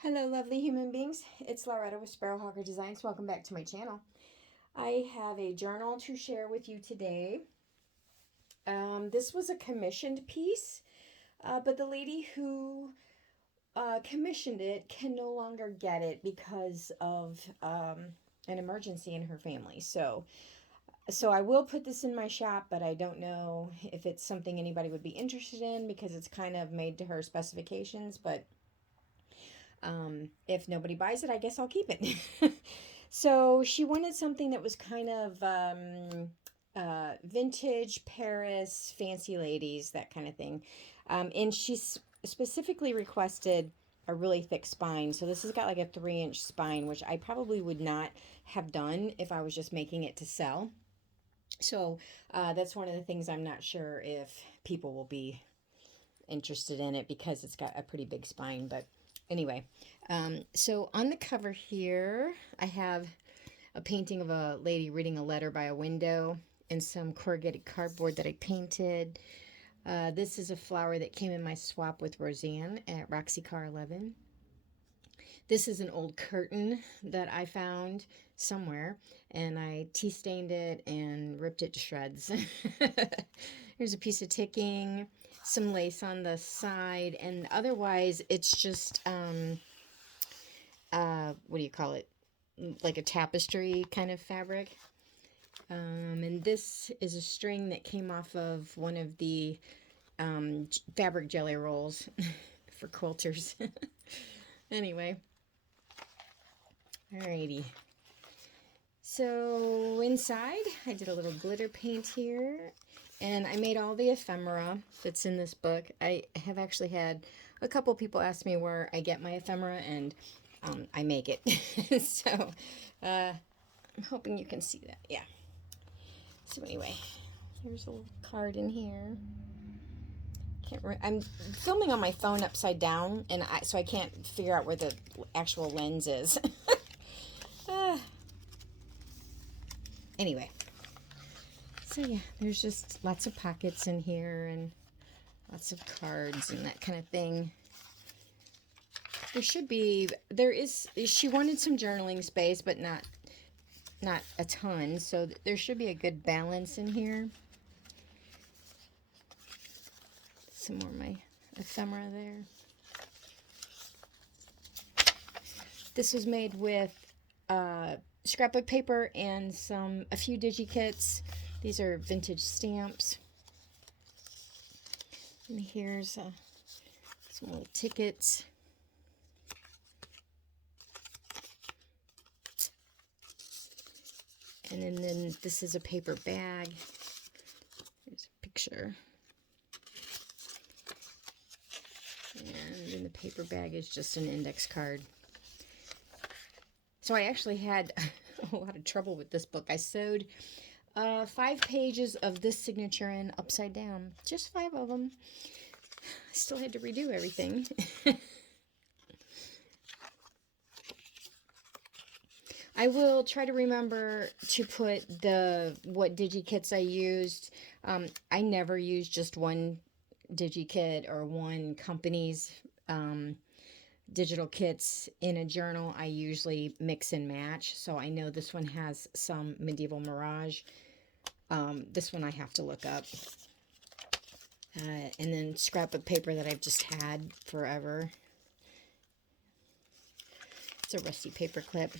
Hello, lovely human beings. It's Loretta with Sparrowhawker Designs. Welcome back to my channel. I have a journal to share with you today. This was a commissioned piece, but the lady who commissioned it can no longer get it because of an emergency in her family. So I will put this in my shop, but I don't know if it's something anybody would be interested in because it's kind of made to her specifications, but if nobody buys it, I guess I'll keep it. So she wanted something that was kind of vintage Paris, fancy ladies, that kind of thing. And she specifically requested a really thick spine. So this has got like a 3-inch spine, which I probably would not have done if I was just making it to sell. So that's one of the things I'm not sure if people will be interested in it because it's got a pretty big spine. But anyway, so on the cover here, I have a painting of a lady reading a letter by a window and some corrugated cardboard that I painted. This is a flower that came in my swap with Roseanne at Roxy Car 11. This is an old curtain that I found somewhere, and I tea stained it and ripped it to shreds. Here's a piece of ticking, some lace on the side, and otherwise it's just what do you call it, like a tapestry kind of fabric. And this is a string that came off of one of the fabric jelly rolls for quilters. Anyway, alrighty. So inside, I did a little glitter paint here, and I made all the ephemera that's in this book. I have actually had a couple people ask me where I get my ephemera, and I make it. So I'm hoping you can see that. Yeah. So anyway, there's a little card in here. I'm filming on my phone upside down, and so I can't figure out where the actual lens is. Anyway, so yeah, there's just lots of pockets in here and lots of cards and that kind of thing. She wanted some journaling space, but not a ton, so there should be a good balance in here. Some more of my ephemera there. This was made with scrapbook paper and a few digikits. These are vintage stamps. And here's some little tickets. And then this is a paper bag. There's a picture. And then the paper bag is just an index card. So I actually had a lot of trouble with this book. I sewed 5 pages of this signature in upside down. Just 5 of them. I still had to redo everything. I will try to remember to put what digikits I used. I never use just one digikit or one company's digital kits in a journal. I usually mix and match. So I know this one has some medieval Mirage. This one I have to look up. And then scrapbook paper that I've just had forever. It's a rusty paper clip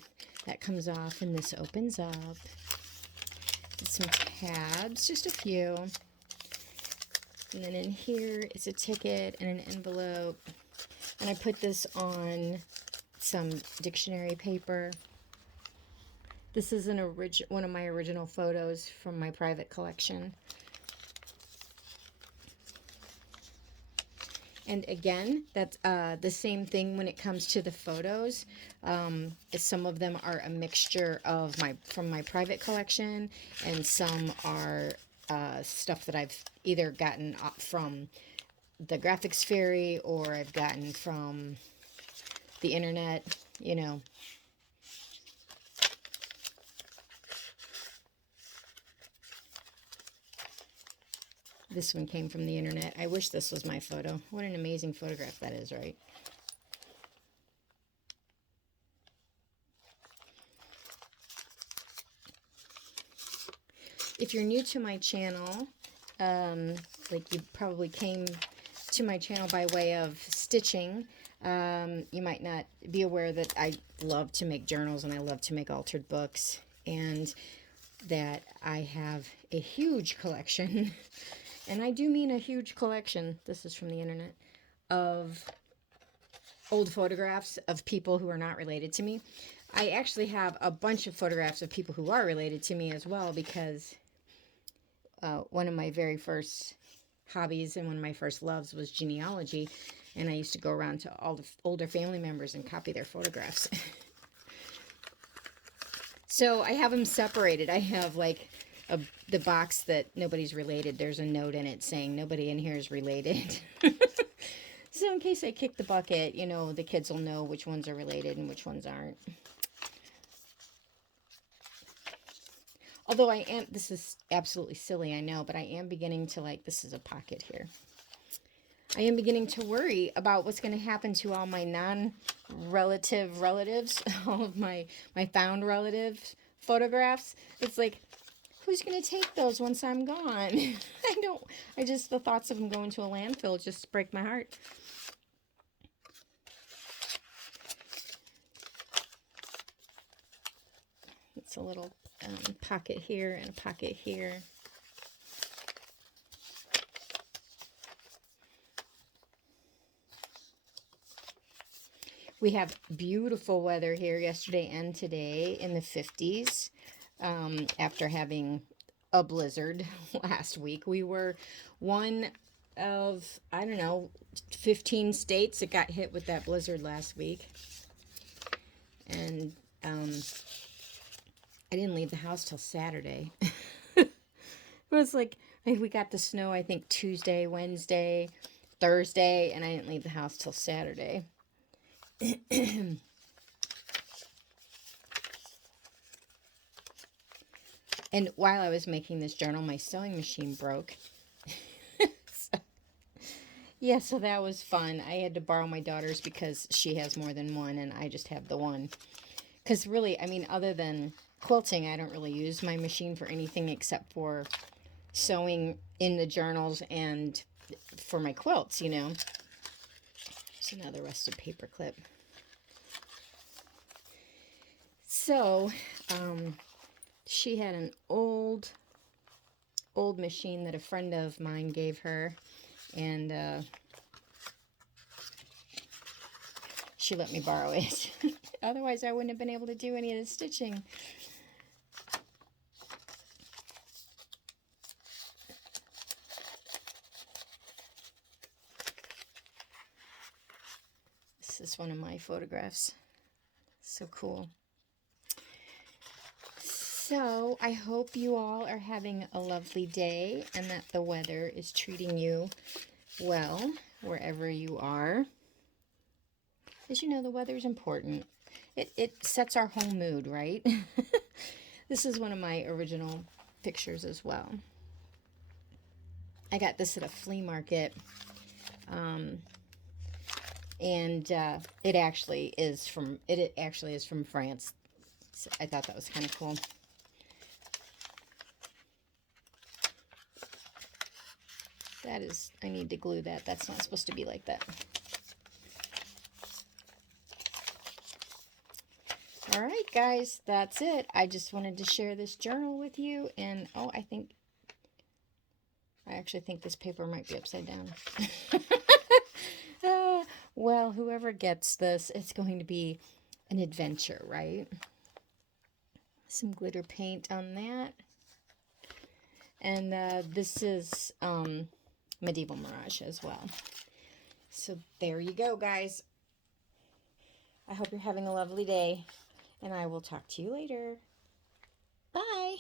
that comes off, and this opens up. Some tabs, just a few. And then in here is a ticket and an envelope. And I put this on some dictionary paper. This is one of my original photos from my private collection. And again, that's the same thing when it comes to the photos. Some of them are a mixture of from my private collection, and some are stuff that I've either gotten from the Graphics Fairy or I've gotten from the internet, you know. This one came from the internet. I wish this was my photo. What an amazing photograph that is, right? if you're new to my channel, like you probably came to my channel by way of stitching, you might not be aware that I love to make journals and I love to make altered books, and that I have a huge collection, and I do mean a huge collection, this is from the internet, of old photographs of people who are not related to me. I actually have a bunch of photographs of people who are related to me as well, because one of my very first hobbies and one of my first loves was genealogy, and I used to go around to all the older family members and copy their photographs. So I have them separated. I have like the box that nobody's related. There's a note in it saying nobody in here is related. So in case I kick the bucket, you know, the kids will know which ones are related and which ones aren't. Although I am, this is absolutely silly, I know, but I am beginning to like, this is a pocket here. I am beginning to worry about what's going to happen to all my non-relative relatives, all of my found relative photographs. It's like, who's going to take those once I'm gone? The thoughts of them going to a landfill just break my heart. It's a little pocket here and a pocket here. We have beautiful weather here yesterday and today in the 50s, after having a blizzard last week. We were one of, I don't know, 15 states that got hit with that blizzard last week. And I didn't leave the house till Saturday. It was like, we got the snow, I think, Tuesday, Wednesday, Thursday, and I didn't leave the house till Saturday. And while I was making this journal, my sewing machine broke. So that was fun. I had to borrow my daughter's because she has more than one, and I just have the one. Because really, I mean, other than quilting, I don't really use my machine for anything except for sewing in the journals and for my quilts, you know. There's another rusted paper clip. So, she had an old machine that a friend of mine gave her, and she let me borrow it. Otherwise, I wouldn't have been able to do any of the stitching. This is one of my photographs. So cool. So, I hope you all are having a lovely day and that the weather is treating you well wherever you are. As you know, the weather is important. It sets our whole mood, right? This is one of my original pictures as well. I got this at a flea market. And it actually is from France. So I thought that was kind of cool. That is, I need to glue that. That's not supposed to be like that. All right, guys, that's it. I just wanted to share this journal with you. And, oh, I actually think this paper might be upside down. Well, whoever gets this, it's going to be an adventure, right? Some glitter paint on that. And this is Medieval Mirage as well. So there you go, guys. I hope you're having a lovely day, and I will talk to you later. Bye.